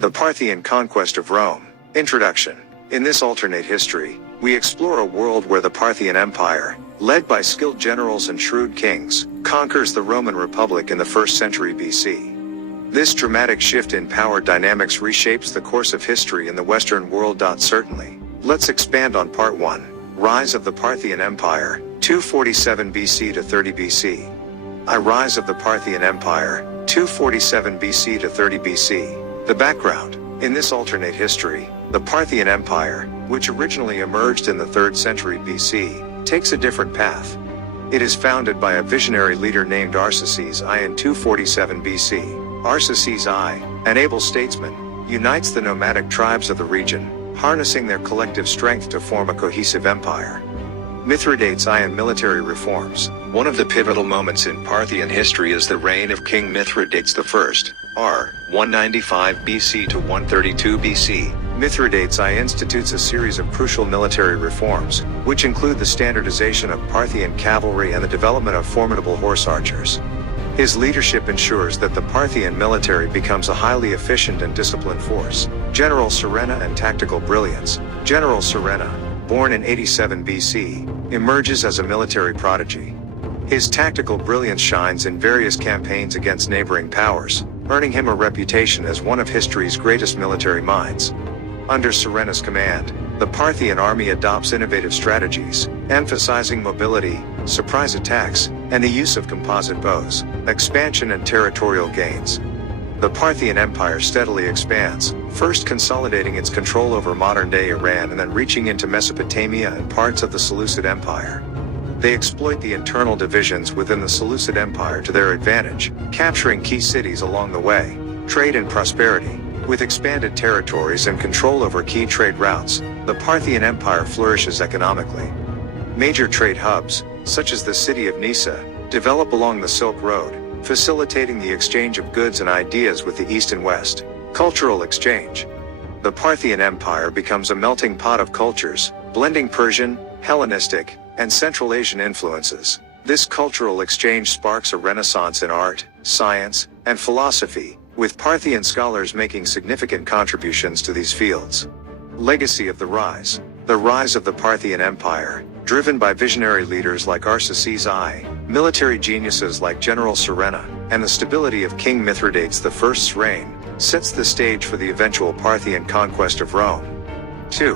The Parthian conquest of Rome. Introduction. In this alternate history, we explore a world where the Parthian Empire, led by skilled generals and shrewd kings, conquers the Roman Republic in the 1st century BC. This dramatic shift in power dynamics reshapes the course of history in the Western world. Certainly. Let's expand on Part 1. Rise of the Parthian Empire, 247 BC to 30 BC. Rise of the Parthian Empire, 247 BC to 30 BC. The background. In this alternate history, the Parthian Empire, which originally emerged in the 3rd century BC, takes a different path. It is founded by a visionary leader named Arsaces I in 247 BC. Arsaces I, an able statesman, unites the nomadic tribes of the region, harnessing their collective strength to form a cohesive empire. Mithridates I in military reforms. One of the pivotal moments in Parthian history is the reign of King Mithridates I, r. 195 BC to 132 BC. Mithridates I institutes a series of crucial military reforms, which include the standardization of Parthian cavalry and the development of formidable horse archers. His leadership ensures that the Parthian military becomes a highly efficient and disciplined force. General Surena and tactical brilliance. General Surena, born in 87 BC, emerges as a military prodigy. His tactical brilliance shines in various campaigns against neighboring powers, earning him a reputation as one of history's greatest military minds. Under Surena's command, the Parthian army adopts innovative strategies, emphasizing mobility, surprise attacks, and the use of composite bows, expansion and territorial gains. The Parthian Empire steadily expands, first consolidating its control over modern-day Iran and then reaching into Mesopotamia and parts of the Seleucid Empire. They exploit the internal divisions within the Seleucid Empire to their advantage, capturing key cities along the way. Trade and prosperity. With expanded territories and control over key trade routes, the Parthian Empire flourishes economically. Major trade hubs, such as the city of Nisa, develop along the Silk Road, facilitating the exchange of goods and ideas with the East and West. Cultural exchange. The Parthian Empire becomes a melting pot of cultures, blending Persian, Hellenistic, and Central Asian influences. This cultural exchange sparks a renaissance in art, science, and philosophy, with Parthian scholars making significant contributions to these fields. Legacy of the rise. The rise of the Parthian Empire, driven by visionary leaders like Arsaces I, military geniuses like General Surena, and the stability of King Mithridates I's reign, sets the stage for the eventual Parthian conquest of Rome. 2.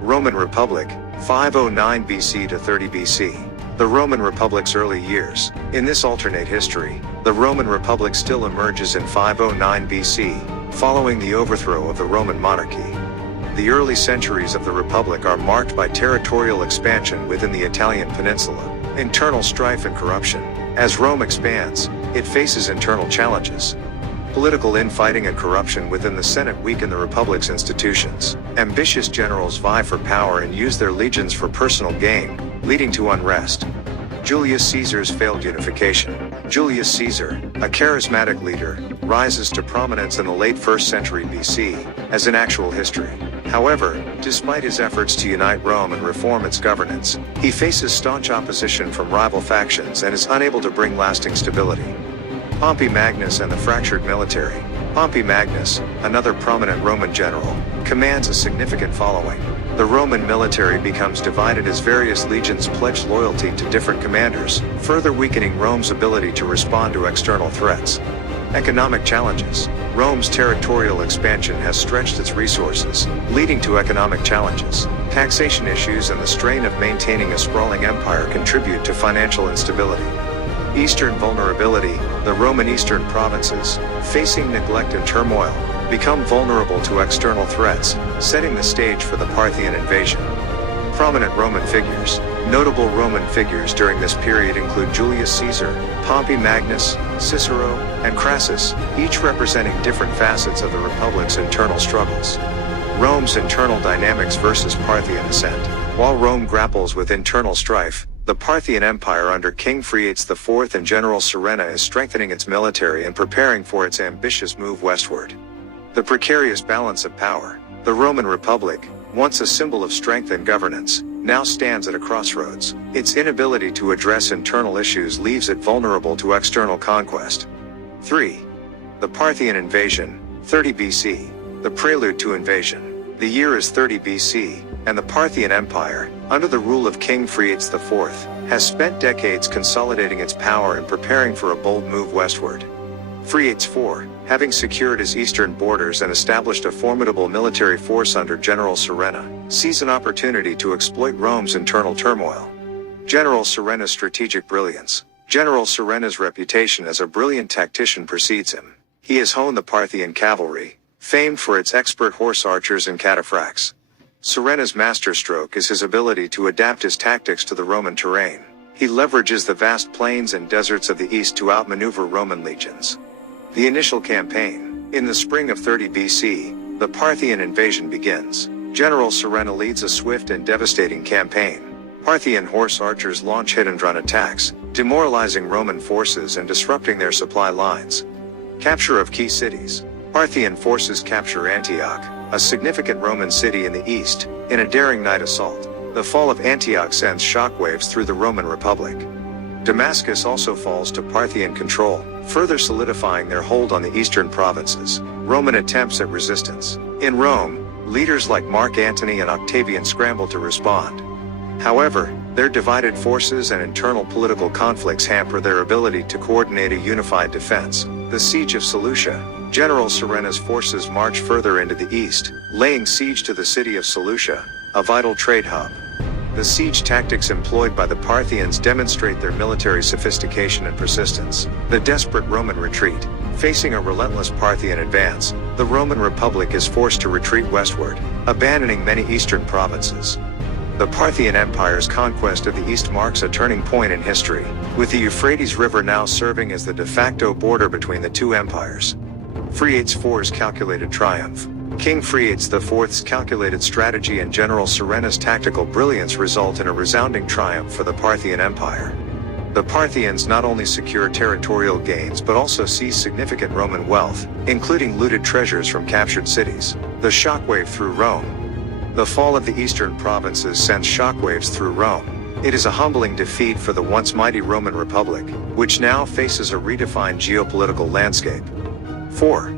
Roman Republic, 509 BC to 30 BC. The Roman Republic's early years. In this alternate history, the Roman Republic still emerges in 509 BC, following the overthrow of the Roman monarchy. The early centuries of the Republic are marked by territorial expansion within the Italian peninsula, internal strife and corruption. As Rome expands, it faces internal challenges. Political infighting and corruption within the Senate weaken the Republic's institutions. Ambitious generals vie for power and use their legions for personal gain, leading to unrest. Julius Caesar's failed unification. Julius Caesar, a charismatic leader, rises to prominence in the late 1st century BC, as in actual history. However, despite his efforts to unite Rome and reform its governance, he faces staunch opposition from rival factions and is unable to bring lasting stability. Pompey Magnus and the fractured military. Pompey Magnus, another prominent Roman general, commands a significant following. The Roman military becomes divided as various legions pledge loyalty to different commanders, further weakening Rome's ability to respond to external threats. Economic challenges. Rome's territorial expansion has stretched its resources, leading to economic challenges. Taxation issues and the strain of maintaining a sprawling empire contribute to financial instability. Eastern vulnerability. The Roman eastern provinces, facing neglect and turmoil, become vulnerable to external threats, setting the stage for the Parthian invasion. Prominent Roman figures. Notable Roman figures during this period include Julius Caesar, Pompey Magnus, Cicero, and Crassus, each representing different facets of the Republic's internal struggles. Rome's internal dynamics versus Parthian ascent. While Rome grapples with internal strife, the Parthian Empire under King Mithridates IV and General Surena is strengthening its military and preparing for its ambitious move westward. The precarious balance of power. The Roman Republic, once a symbol of strength and governance, now stands at a crossroads. Its inability to address internal issues leaves it vulnerable to external conquest. 3. The Parthian invasion, 30 BC. The prelude to invasion. The year is 30 BC, and the Parthian Empire, under the rule of King Phrates IV, has spent decades consolidating its power and preparing for a bold move westward. Phrates IV, having secured his eastern borders and established a formidable military force under General Surena, sees an opportunity to exploit Rome's internal turmoil. General Surena's strategic brilliance. General Surena's reputation as a brilliant tactician precedes him. He has honed the Parthian cavalry, famed for its expert horse archers and cataphracts. Surena's masterstroke is his ability to adapt his tactics to the Roman terrain. He leverages the vast plains and deserts of the east to outmaneuver Roman legions. The initial campaign. In the spring of 30 BC, the Parthian invasion begins. General Surena leads a swift and devastating campaign. Parthian horse archers launch hit-and-run attacks, demoralizing Roman forces and disrupting their supply lines. Capture of key cities. Parthian forces capture Antioch, a significant Roman city in the east, in a daring night assault. The fall of Antioch sends shockwaves through the Roman Republic. Damascus also falls to Parthian control, further solidifying their hold on the eastern provinces. Roman attempts at resistance. In Rome, leaders like Mark Antony and Octavian scramble to respond. However, their divided forces and internal political conflicts hamper their ability to coordinate a unified defense. The Siege of Seleucia. General Surena's forces march further into the east, laying siege to the city of Seleucia, a vital trade hub. The siege tactics employed by the Parthians demonstrate their military sophistication and persistence. The desperate Roman retreat. Facing a relentless Parthian advance, the Roman Republic is forced to retreat westward, abandoning many eastern provinces. The Parthian Empire's conquest of the East marks a turning point in history, with the Euphrates River now serving as the de facto border between the two empires. Phrates IV's calculated triumph. King Phrates IV's calculated strategy and General Surena's tactical brilliance result in a resounding triumph for the Parthian Empire. The Parthians not only secure territorial gains but also seize significant Roman wealth, including looted treasures from captured cities. The shockwave through Rome. The fall of the eastern provinces sends shockwaves through Rome. It is a humbling defeat for the once mighty Roman Republic, which now faces a redefined geopolitical landscape. 4.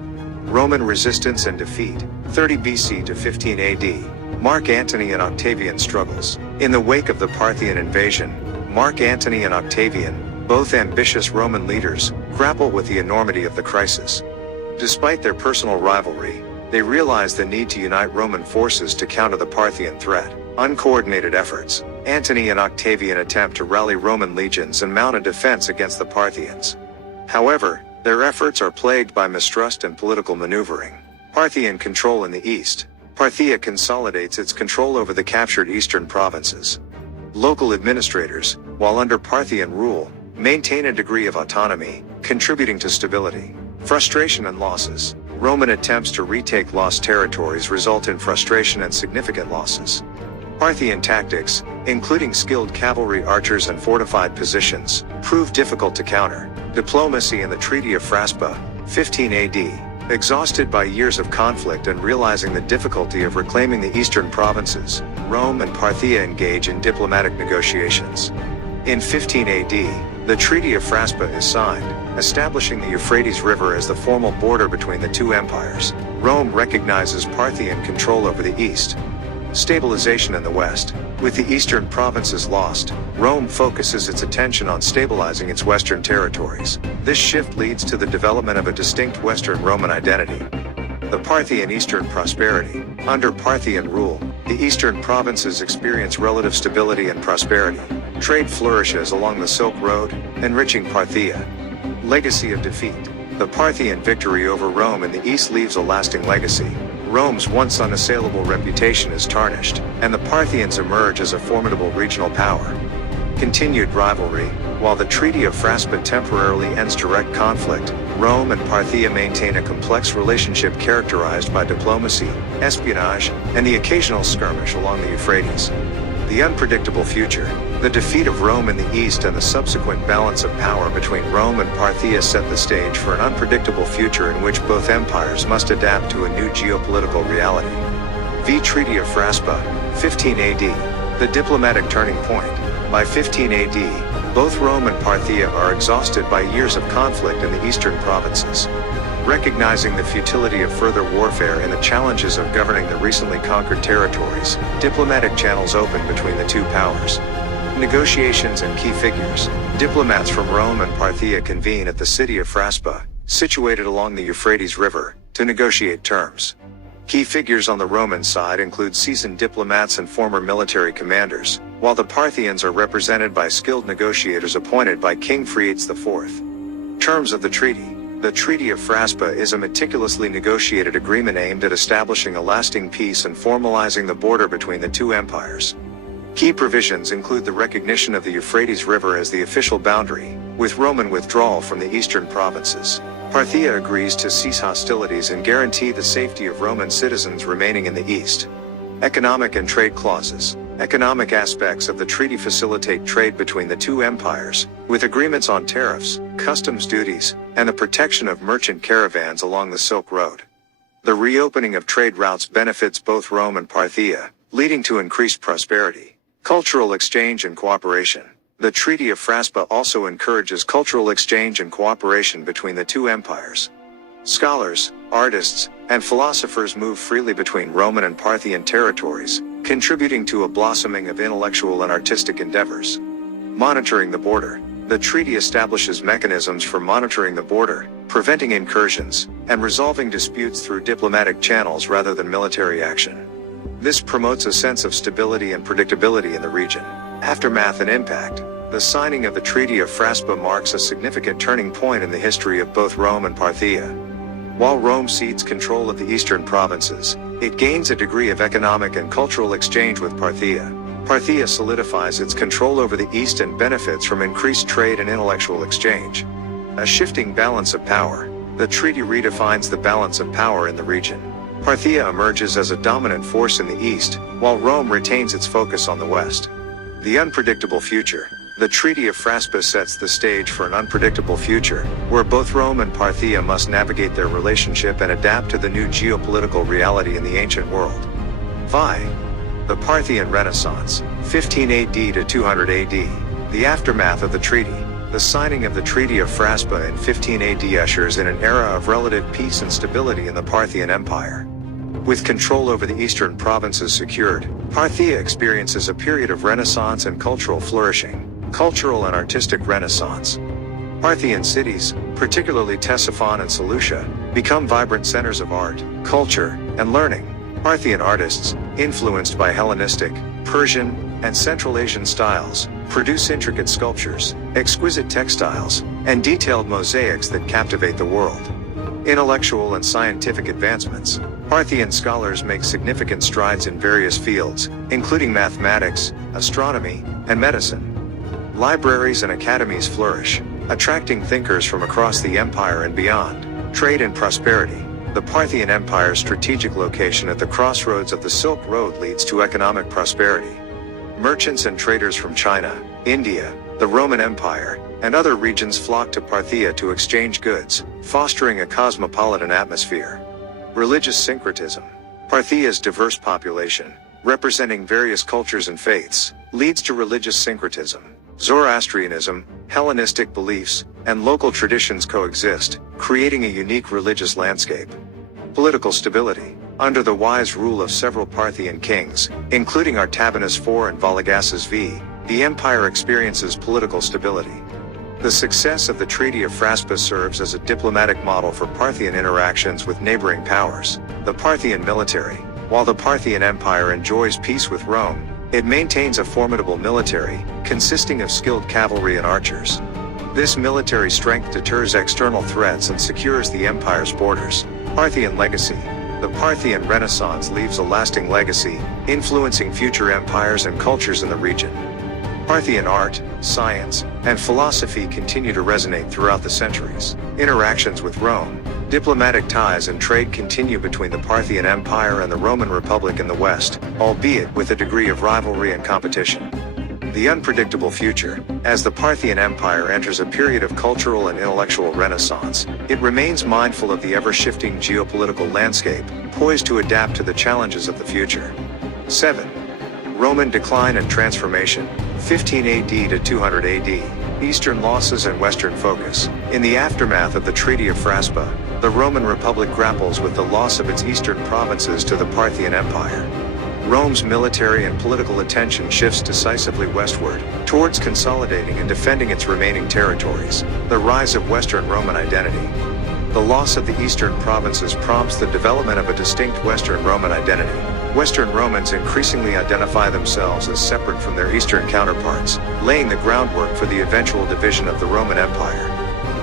Roman resistance and defeat. 30 BC to 15 AD. Mark Antony and Octavian struggles. In the wake of the Parthian invasion, Mark Antony and Octavian, both ambitious Roman leaders, grapple with the enormity of the crisis. Despite their personal rivalry, they realize the need to unite Roman forces to counter the Parthian threat. Uncoordinated efforts. Antony and Octavian attempt to rally Roman legions and mount a defense against the Parthians. However, their efforts are plagued by mistrust and political maneuvering. Parthian control in the east. Parthia consolidates its control over the captured eastern provinces. Local administrators, while under Parthian rule, maintain a degree of autonomy, contributing to stability. Frustration and losses. Roman attempts to retake lost territories result in frustration and significant losses. Parthian tactics, including skilled cavalry archers and fortified positions, prove difficult to counter. Diplomacy in the Treaty of Frasa, 15 AD. Exhausted by years of conflict and realizing the difficulty of reclaiming the eastern provinces, Rome and Parthia engage in diplomatic negotiations. In 15 AD, the Treaty of Frasa is signed, establishing the Euphrates River as the formal border between the two empires. Rome recognizes Parthian control over the east. Stabilization in the west. With the eastern provinces lost, Rome focuses its attention on stabilizing its western territories. This shift leads to the development of a distinct Western Roman identity. The Parthian Eastern prosperity. Under Parthian rule, the eastern provinces experience relative stability and prosperity. Trade flourishes along the Silk Road, enriching Parthia. Legacy of defeat. The Parthian victory over Rome in the east leaves a lasting legacy. Rome's once unassailable reputation is tarnished, and the Parthians emerge as a formidable regional power. Continued rivalry. While the Treaty of Frasa temporarily ends direct conflict, Rome and Parthia maintain a complex relationship characterized by diplomacy, espionage, and the occasional skirmish along the Euphrates. The unpredictable future. The defeat of Rome in the east and the subsequent balance of power between Rome and Parthia set the stage for an unpredictable future in which both empires must adapt to a new geopolitical reality. The Treaty of Frasa, 15 AD. The diplomatic turning point. By 15 AD, both Rome and Parthia are exhausted by years of conflict in the eastern provinces. Recognizing the futility of further warfare and the challenges of governing the recently conquered territories, diplomatic channels opened between the two powers. Negotiations and key figures. Diplomats from Rome and Parthia convene at the city of Frasa, situated along the Euphrates River, to negotiate terms. Key figures on the Roman side include seasoned diplomats and former military commanders, while the Parthians are represented by skilled negotiators appointed by King Phraates IV. Terms of the treaty. The Treaty of Frasa is a meticulously negotiated agreement aimed at establishing a lasting peace and formalizing the border between the two empires. Key provisions include the recognition of the Euphrates River as the official boundary, with Roman withdrawal from the eastern provinces. Parthia agrees to cease hostilities and guarantee the safety of Roman citizens remaining in the east. Economic and trade clauses. Economic aspects of the treaty facilitate trade between the two empires, with agreements on tariffs, customs duties, and the protection of merchant caravans along the Silk Road. The reopening of trade routes benefits both Rome and Parthia, leading to increased prosperity. Cultural exchange and cooperation. The Treaty of Frasa also encourages cultural exchange and cooperation between the two empires. Scholars, artists, and philosophers move freely between Roman and Parthian territories, contributing to a blossoming of intellectual and artistic endeavors. Monitoring the border. The treaty establishes mechanisms for monitoring the border, preventing incursions, and resolving disputes through diplomatic channels rather than military action. This promotes a sense of stability and predictability in the region. Aftermath and impact. The signing of the Treaty of Frasa marks a significant turning point in the history of both Rome and Parthia. While Rome cedes control of the eastern provinces, it gains a degree of economic and cultural exchange with Parthia. Parthia solidifies its control over the east and benefits from increased trade and intellectual exchange. A shifting balance of power. The treaty redefines the balance of power in the region. Parthia emerges as a dominant force in the east, while Rome retains its focus on the west. The unpredictable future. The Treaty of Frasa sets the stage for an unpredictable future, where both Rome and Parthia must navigate their relationship and adapt to the new geopolitical reality in the ancient world. 5. The Parthian Renaissance, 15 AD to 200 AD. The aftermath of the treaty. The signing of the Treaty of Frasa in 15 AD ushers in an era of relative peace and stability in the Parthian Empire. With control over the eastern provinces secured, Parthia experiences a period of renaissance and cultural flourishing. Cultural and artistic renaissance. Parthian cities, particularly Ctesiphon and Seleucia, become vibrant centers of art, culture, and learning. Parthian artists, influenced by Hellenistic, Persian, and Central Asian styles, produce intricate sculptures, exquisite textiles, and detailed mosaics that captivate the world. Intellectual and scientific advancements. Parthian scholars make significant strides in various fields, including mathematics, astronomy, and medicine. Libraries and academies flourish, attracting thinkers from across the empire and beyond. Trade and prosperity. The Parthian Empire's strategic location at the crossroads of the Silk Road leads to economic prosperity. Merchants and traders from China, India, the Roman Empire, and other regions flock to Parthia to exchange goods, fostering a cosmopolitan atmosphere. Religious syncretism. Parthia's diverse population, representing various cultures and faiths, leads to religious syncretism. Zoroastrianism, Hellenistic beliefs, and local traditions coexist, creating a unique religious landscape. Political stability. Under the wise rule of several Parthian kings, including Artabanus IV and Vologases V, the empire experiences political stability. The success of the Treaty of Frasa serves as a diplomatic model for Parthian interactions with neighboring powers. The Parthian military. While the Parthian Empire enjoys peace with Rome, it maintains a formidable military, consisting of skilled cavalry and archers. This military strength deters external threats and secures the empire's borders. Parthian legacy. The Parthian Renaissance leaves a lasting legacy, influencing future empires and cultures in the region. Parthian art, science, and philosophy continue to resonate throughout the centuries. Interactions with Rome. Diplomatic ties and trade continue between the Parthian Empire and the Roman Republic in the West, albeit with a degree of rivalry and competition. The unpredictable future. As the Parthian Empire enters a period of cultural and intellectual renaissance, it remains mindful of the ever-shifting geopolitical landscape, poised to adapt to the challenges of the future. 7. Roman decline and transformation, 15 AD to 200 AD. Eastern losses and Western focus. In the aftermath of the Treaty of Frasa, The Roman Republic grapples with the loss of its eastern provinces to the Parthian Empire. Rome's military and political attention shifts decisively westward, towards consolidating and defending its remaining territories. The rise of Western Roman identity. The loss of the eastern provinces prompts the development of a distinct Western Roman identity. Western Romans increasingly identify themselves as separate from their eastern counterparts, laying the groundwork for the eventual division of the Roman Empire.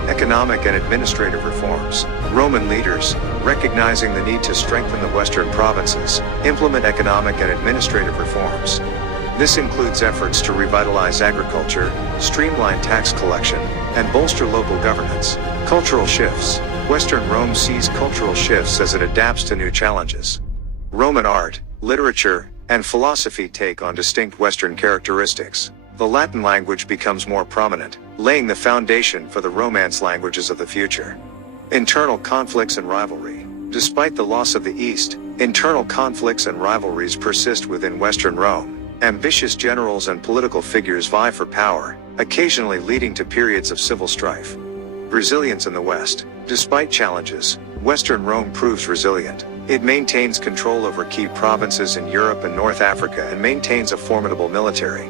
Economic and administrative reforms. Roman leaders, recognizing the need to strengthen the western provinces, implement economic and administrative reforms. This includes efforts to revitalize agriculture, streamline tax collection, and bolster local governance. Cultural shifts. Western Rome sees cultural shifts as it adapts to new challenges. Roman art, literature, and philosophy take on distinct Western characteristics. The Latin language becomes more prominent, laying the foundation for the Romance languages of the future. Internal conflicts and rivalry. Despite the loss of the East, internal conflicts and rivalries persist within Western Rome. Ambitious generals and political figures vie for power, occasionally leading to periods of civil strife. Resilience in the West. Despite challenges, Western Rome proves resilient. It maintains control over key provinces in Europe and North Africa and maintains a formidable military.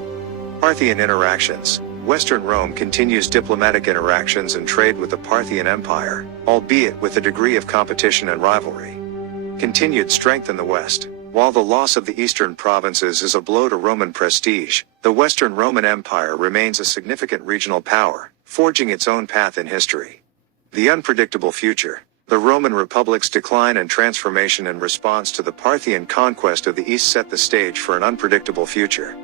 Parthian interactions. Western Rome continues diplomatic interactions and trade with the Parthian Empire, albeit with a degree of competition and rivalry. Continued strength in the West. While the loss of the eastern provinces is a blow to Roman prestige, the Western Roman Empire remains a significant regional power, forging its own path in history. The unpredictable future. The Roman Republic's decline and transformation in response to the Parthian conquest of the East set the stage for an unpredictable future.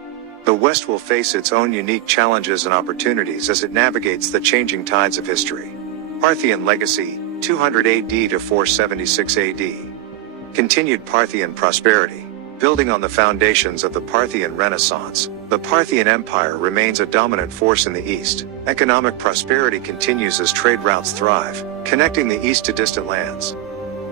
The West will face its own unique challenges and opportunities as it navigates the changing tides of history. Parthian legacy, 200 AD to 476 AD. Continued Parthian prosperity. Building on the foundations of the Parthian Renaissance, the Parthian Empire remains a dominant force in the East. Economic prosperity continues as trade routes thrive, connecting the East to distant lands.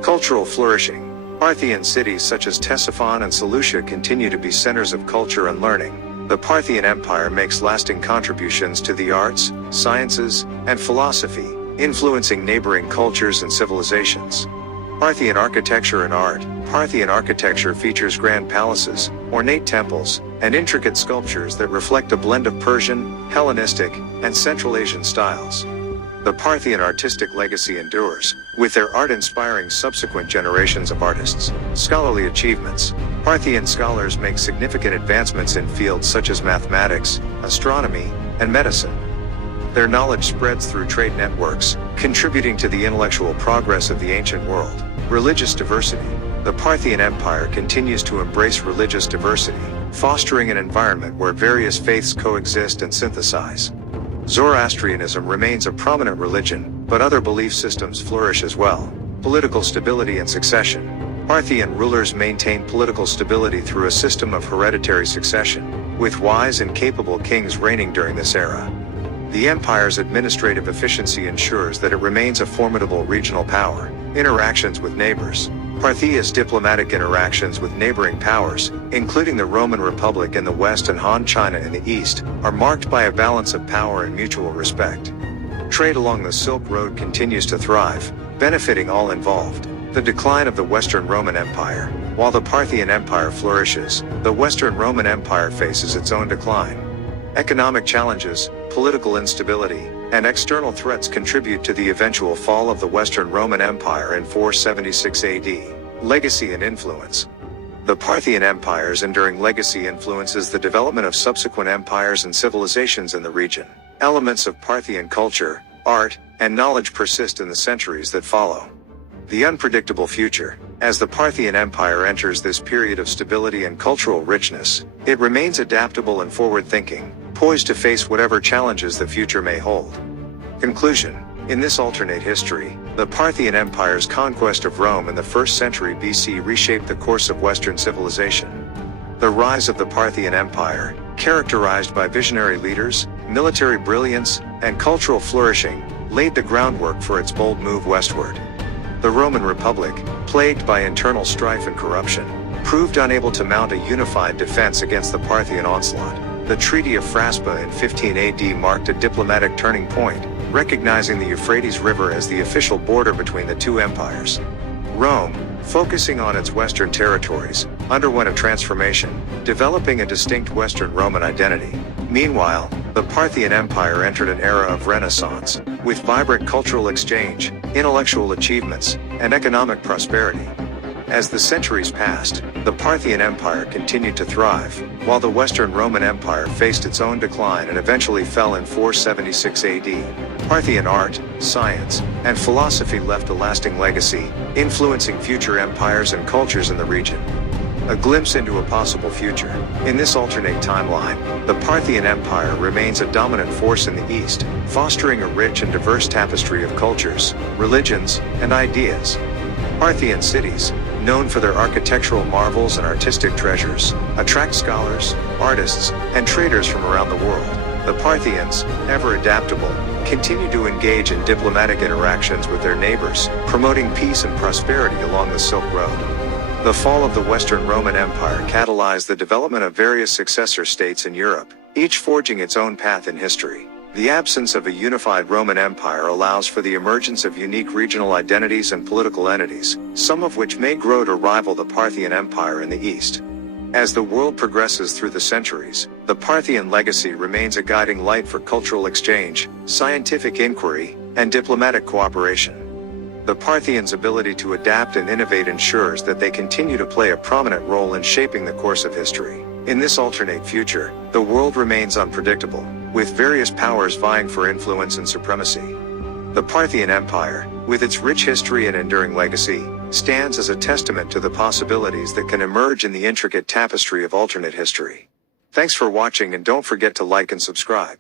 Cultural flourishing. Parthian cities such as Ctesiphon and Seleucia continue to be centers of culture and learning. The Parthian Empire makes lasting contributions to the arts, sciences, and philosophy, influencing neighboring cultures and civilizations. Parthian architecture and art. Parthian architecture features grand palaces, ornate temples, and intricate sculptures that reflect a blend of Persian, Hellenistic, and Central Asian styles. The Parthian artistic legacy endures, with their art inspiring subsequent generations of artists. Scholarly achievements. Parthian scholars make significant advancements in fields such as mathematics, astronomy, and medicine. Their knowledge spreads through trade networks, contributing to the intellectual progress of the ancient world. Religious diversity. The Parthian Empire continues to embrace religious diversity, fostering an environment where various faiths coexist and synthesize. Zoroastrianism remains a prominent religion, but other belief systems flourish as well. Political stability and succession. Parthian rulers maintain political stability through a system of hereditary succession, with wise and capable kings reigning during this era. The empire's administrative efficiency ensures that it remains a formidable regional power. Interactions with neighbors. Parthia's diplomatic interactions with neighboring powers, including the Roman Republic in the West and Han China in the East, are marked by a balance of power and mutual respect. Trade along the Silk Road continues to thrive, benefiting all involved. The decline of the Western Roman Empire. While the Parthian Empire flourishes, the Western Roman Empire faces its own decline. Economic challenges, political instability, and external threats contribute to the eventual fall of the Western Roman Empire in 476 AD. Legacy and influence. The Parthian Empire's enduring legacy influences the development of subsequent empires and civilizations in the region. Elements of Parthian culture, art, and knowledge persist in the centuries that follow. The unpredictable future. As the Parthian Empire enters this period of stability and cultural richness, it remains adaptable and forward-thinking, poised to face whatever challenges the future may hold. Conclusion. In this alternate history, the Parthian Empire's conquest of Rome in the 1st century BC reshaped the course of Western civilization. The rise of the Parthian Empire, characterized by visionary leaders, military brilliance, and cultural flourishing, laid the groundwork for its bold move westward. The Roman Republic, plagued by internal strife and corruption, proved unable to mount a unified defense against the Parthian onslaught. The Treaty of Frasa in 15 AD marked a diplomatic turning point, recognizing the Euphrates River as the official border between the two empires. Rome, focusing on its western territories, underwent a transformation, developing a distinct Western Roman identity. Meanwhile, the Parthian Empire entered an era of Renaissance, with vibrant cultural exchange, intellectual achievements, and economic prosperity. As the centuries passed, the Parthian Empire continued to thrive, while the Western Roman Empire faced its own decline and eventually fell in 476 AD. Parthian art, science, and philosophy left a lasting legacy, influencing future empires and cultures in the region. A glimpse into a possible future. In this alternate timeline, the Parthian Empire remains a dominant force in the East, fostering a rich and diverse tapestry of cultures, religions, and ideas. Parthian cities, known for their architectural marvels and artistic treasures, attract scholars, artists, and traders from around the world. The Parthians, ever adaptable, continue to engage in diplomatic interactions with their neighbors, promoting peace and prosperity along the Silk Road. The fall of the Western Roman Empire catalyzed the development of various successor states in Europe, each forging its own path in history. The absence of a unified Roman Empire allows for the emergence of unique regional identities and political entities, some of which may grow to rival the Parthian Empire in the East. As the world progresses through the centuries, the Parthian legacy remains a guiding light for cultural exchange, scientific inquiry, and diplomatic cooperation. The Parthians' ability to adapt and innovate ensures that they continue to play a prominent role in shaping the course of history. In this alternate future, the world remains unpredictable, with various powers vying for influence and supremacy. The Parthian Empire, with its rich history and enduring legacy, stands as a testament to the possibilities that can emerge in the intricate tapestry of alternate history. Thanks for watching, and don't forget to like and subscribe.